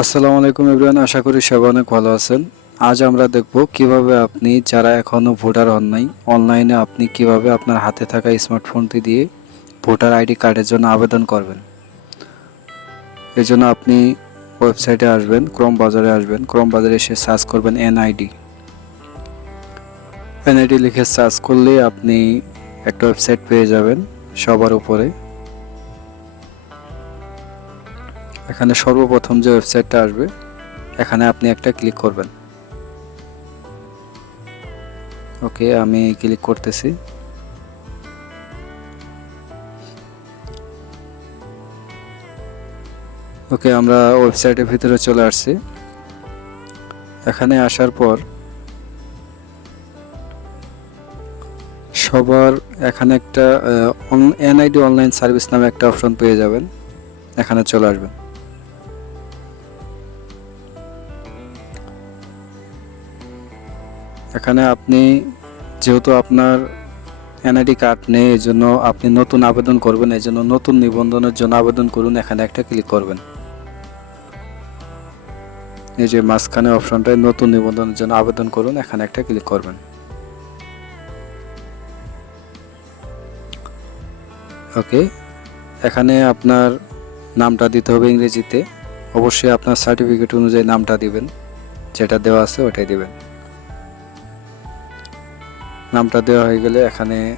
আসসালামু আলাইকুম এভরিওয়ান, আশা করি সবাই অনেক ভালো আছেন। আজ আমরা দেখব কীভাবে আপনি, যারা এখনও ভোটার হন নাই, অনলাইনে আপনি কীভাবে আপনার হাতে থাকা স্মার্টফোনটি দিয়ে ভোটার আইডি কার্ডের জন্য আবেদন করবেন। এর জন্য আপনি ওয়েবসাইটে আসবেন, ক্রম বাজারে আসবেন, ক্রম বাজারে এসে সার্চ করবেন এনআইডি। এনআইডি লিখে সার্চ করলে আপনি একটা ওয়েবসাইট পেয়ে যাবেন সবার উপরে। এখানে সর্বপ্রথম যে ওয়েবসাইটটা আসবে, এখানে আপনি একটা ক্লিক করবেন। ওকে, আমি ক্লিক করতেছি। ওকে, আমরা ওয়েবসাইটের ভিতরে চলে আসছি। এখানে আসার পর সবার এখানে একটা এনআইডি অনলাইন সার্ভিস নামে একটা অপশন পেয়ে যাবেন। এখানে চলে আসবেন। এখানে আপনি যেহেতু আপনার এনআইডি কার্ড নেই, এই জন্য আপনি নতুন আবেদন করবেন, এই জন্য নতুন নিবন্ধনের জন্য আবেদন করুন, এখানে একটা ক্লিক করবেন। এই যে মাঝখানে অপশনটায় নতুন নিবন্ধনের জন্য আবেদন করুন, এখানে একটা ক্লিক করবেন। ওকে, এখানে আপনার নামটা দিতে হবে ইংরেজিতে। অবশ্যই আপনার সার্টিফিকেট অনুযায়ী নামটা দিবেন, যেটা দেওয়া আছে ওটাই দিবেন। নামটা দেওয়া হয়ে গেলে এখানে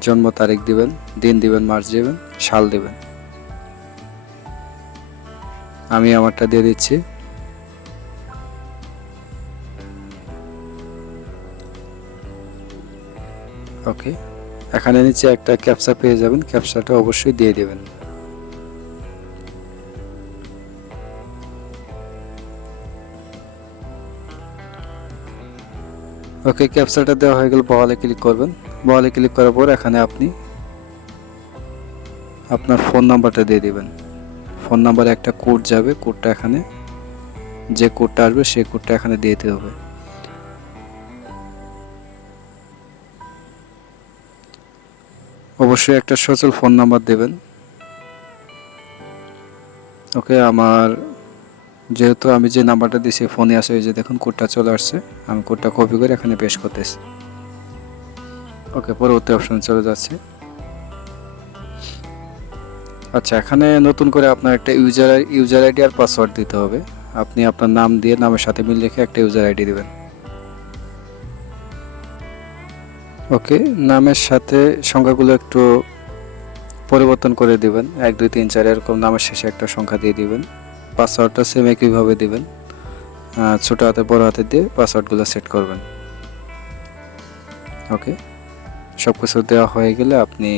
জন্ম তারিখ দিবেন, দিন দিবেন মাস দিবেন, সাল দিবেন। আমি আমারটা দিয়ে দিচ্ছি। ওকে। এখানে নিচে একটা ক্যাপসা পেয়ে যাবেন ক্যাপসাটা অবশ্যই দিয়ে দেবেন। ওকে ক্যাপচারটা দেওয়া হয়ে গেলে বহালে ক্লিক করবেন। বহালে ক্লিক করার পর এখানে আপনি আপনার ফোন নাম্বারটা দিয়ে দিবেন। ফোন নাম্বারে একটা কোড যাবে কোডটা এখানে, যে কোডটা আসবে সেই কোডটা এখানে দিয়ে দিতে হবে। অবশ্যই একটা সচল ফোন নাম্বার দেবেন। ওকে আমার যেহেতু আমি যে নাম্বারটা দিয়েছি ফোনে আসে এই যে দেখুন কোডটা চলে আসছে। আমি কোডটা কপি করে এখানে পেশ করতেছি। ওকে পরবর্তী অপশন চলে যাচ্ছে। আচ্ছা এখানে নতুন করে আপনার একটা ইউজার ইউজার আইডি আর পাসওয়ার্ড দিতে হবে। আপনি আপনার নাম দিয়ে নামের সাথে মিল রেখে একটা ইউজার আইডি দিবেন। ওকে নামের সাথে সংখ্যাগুলো একটু পরিবর্তন করে দিবেন। এক, দুই, তিন, চার, এরকম নামের শেষে একটা সংখ্যা দিয়ে দিবেন। পাসওয়ার্ডটা সেম একইভাবে দিবেন। ছোটো হাতে, বড় হাতে দিয়ে পাসওয়ার্ডগুলো সেট করবেন। ওকে সব কিছু দেওয়া হয়ে গেলে আপনি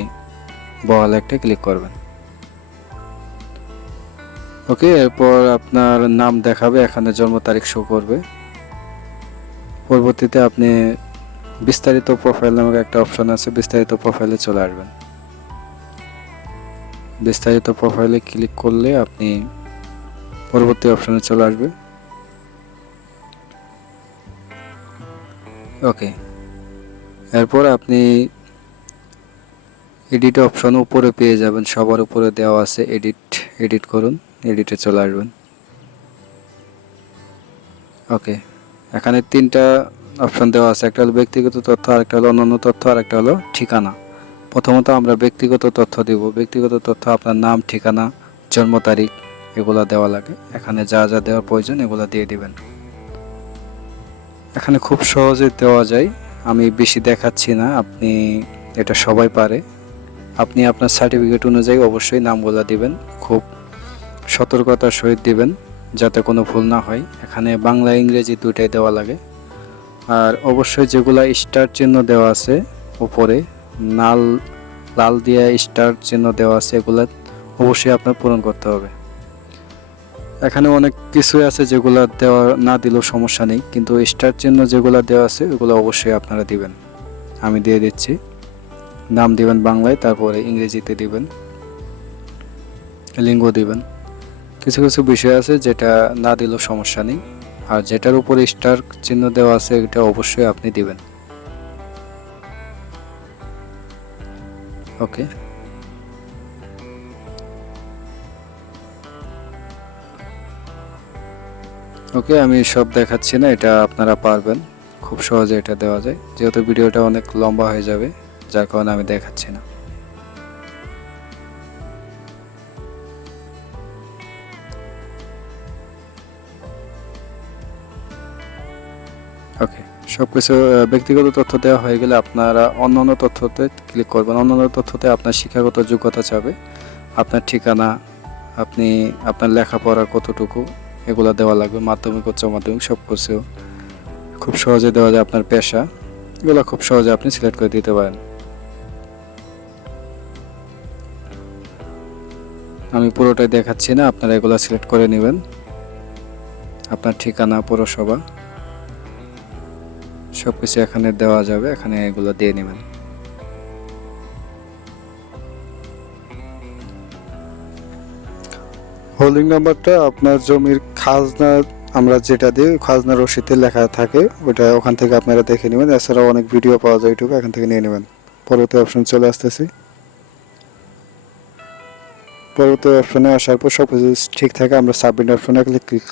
বহাল একটা ক্লিক করবেন। ওকে এরপর আপনার নাম দেখাবে, এখানে জন্ম তারিখ শো করবে। পরবর্তীতে আপনি বিস্তারিত প্রোফাইল নামক একটা অপশন আছে, বিস্তারিত প্রোফাইলে চলে আসবেন। বিস্তারিত প্রোফাইলে ক্লিক করলে আপনি পরবর্তী অপশানে চলে আসবে। ওকে এরপর আপনি এডিট অপশন উপরে পেয়ে যাবেন, সবার উপরে দেওয়া আছে এডিট এডিট করুন এডিটে চলে আসবেন। ওকে এখানে তিনটা অপশন দেওয়া আছে, একটা হলো ব্যক্তিগত তথ্য আরেকটা হলো অন্যান্য তথ্য, আর একটা হলো ঠিকানা। প্রথমত আমরা ব্যক্তিগত তথ্য দিব। ব্যক্তিগত তথ্য, আপনার নাম, ঠিকানা, জন্ম তারিখ এগুলা দেওয়া লাগে। এখানে যা যা দেওয়ার প্রয়োজন, এগুলা দিয়ে দিবেন। এখানে খুব সহজে দেওয়া যায়। আমি বেশি দেখাচ্ছি না, আপনি এটা সবাই পারে। আপনি আপনার সার্টিফিকেট অনুযায়ী অবশ্যই নামগুলো দিবেন, খুব সতর্কতার সহিত দিবেন, যাতে কোনো ভুল না হয়। এখানে বাংলা, ইংরেজি দুইটাই দেওয়া লাগে। আর অবশ্যই যেগুলা স্টার চিহ্ন দেওয়া আছে উপরে লাল লাল দিয়ে স্টার চিহ্ন দেওয়া আছে, এগুলা অবশ্যই আপনার পূরণ করতে হবে। এখানে অনেক কিছুই আছে যেগুলো দেওয়া না দিলেও সমস্যা নেই, কিন্তু স্টার চিহ্ন যেগুলো দেওয়া আছে, ওগুলো অবশ্যই আপনারা দিবেন। আমি দিয়ে দিচ্ছি। নাম দিবেন বাংলায়, তারপরে ইংরেজিতে দিবেন। লিঙ্গ দিবেন। কিছু কিছু বিষয় আছে যেটা না দিলেও সমস্যা নেই, আর যেটার উপরে স্টার চিহ্ন দেওয়া আছে, এটা অবশ্যই আপনি দিবেন। ওকে। ওকে, আমি সব দেখাচ্ছি না, এটা আপনারা পারবেন। খুব সহজে এটা দেওয়া যায়। যেহেতু ভিডিওটা অনেক লম্বা হয়ে যাবে, যার কারণে আমি দেখাচ্ছি না। ওকে সব কিছু ব্যক্তিগত তথ্য দেওয়া হয়ে গেলে আপনারা অন্য অন্য তথ্যতে ক্লিক করবেন। অন্য অন্য তথ্যতে আপনার শিক্ষাগত যোগ্যতা চাবে। আপনার ঠিকানা, আপনি, আপনার লেখাপড়া কতটুকু এগুলো দেওয়া লাগবে, মাধ্যমিক উচ্চ মাধ্যমিক সব কিছু খুব সহজে দেওয়া যায় আপনার পেশা, এগুলো খুব সহজে আপনি সিলেক্ট করে দিতে পারেন। আমি পুরোটাই দেখাচ্ছি না, আপনারা এগুলো সিলেক্ট করে নেবেন। আপনার ঠিকানা, পৌরসভা সব কিছু এখানে দেওয়া যাবে, এখানে এগুলো দিয়ে নেবেন। হোল্ডিং নাম্বারটা আপনার জমির খাজনা, আমরা যেটা দিই, খাজনা রসিদে লেখা থাকে, ওটা ওখান থেকে আপনারা দেখে নেবেন। এছাড়াও অনেক ভিডিও পাওয়া যায় ইউটিউবে এখান থেকে নিয়ে নেবেন। পরবর্তী অপশন চলে আসতেছি। পরবর্তী অপশনে আসার পর সব কিছু ঠিক থাকে, আমরা সাবমিট অপশনে ক্লিক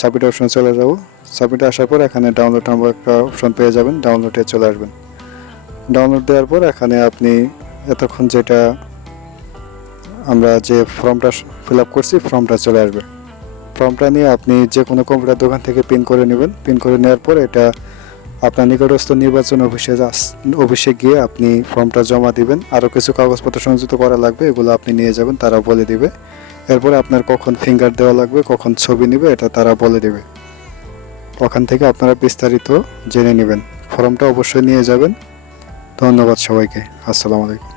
সাবমিট অপশনে চলে যাব। সাবমিট আসার পর এখানে ডাউনলোড নাম্বার একটা অপশন পেয়ে যাবেন ডাউনলোডে চলে আসবেন। ডাউনলোড দেওয়ার পর এখানে আপনি এতক্ষণ যেটা আমরা যে ফর্মটা ফিল আপ করছি, ফর্মটা চলে আসবে। ফর্মটা নিয়ে আপনি যে কোনো কম্পিউটার দোকান থেকে পিন করে নেবেন। পিন করে নেওয়ার পর এটা আপনার নিকটস্থ নির্বাচন অফিসে অফিসে গিয়ে আপনি ফর্মটা জমা দিবেন। আরও কিছু কাগজপত্র সংযুক্ত করা লাগবে, এগুলো আপনি নিয়ে যাবেন, তারা বলে দিবে। এরপরে আপনার কখন ফিঙ্গার দেওয়া লাগবে, কখন ছবি নেবে, এটা তারা বলে দেবে। ওখান থেকে আপনারা বিস্তারিত জেনে নেবেন। ফর্মটা অবশ্যই নিয়ে যাবেন। ধন্যবাদ সবাইকে। আসসালামু আলাইকুম।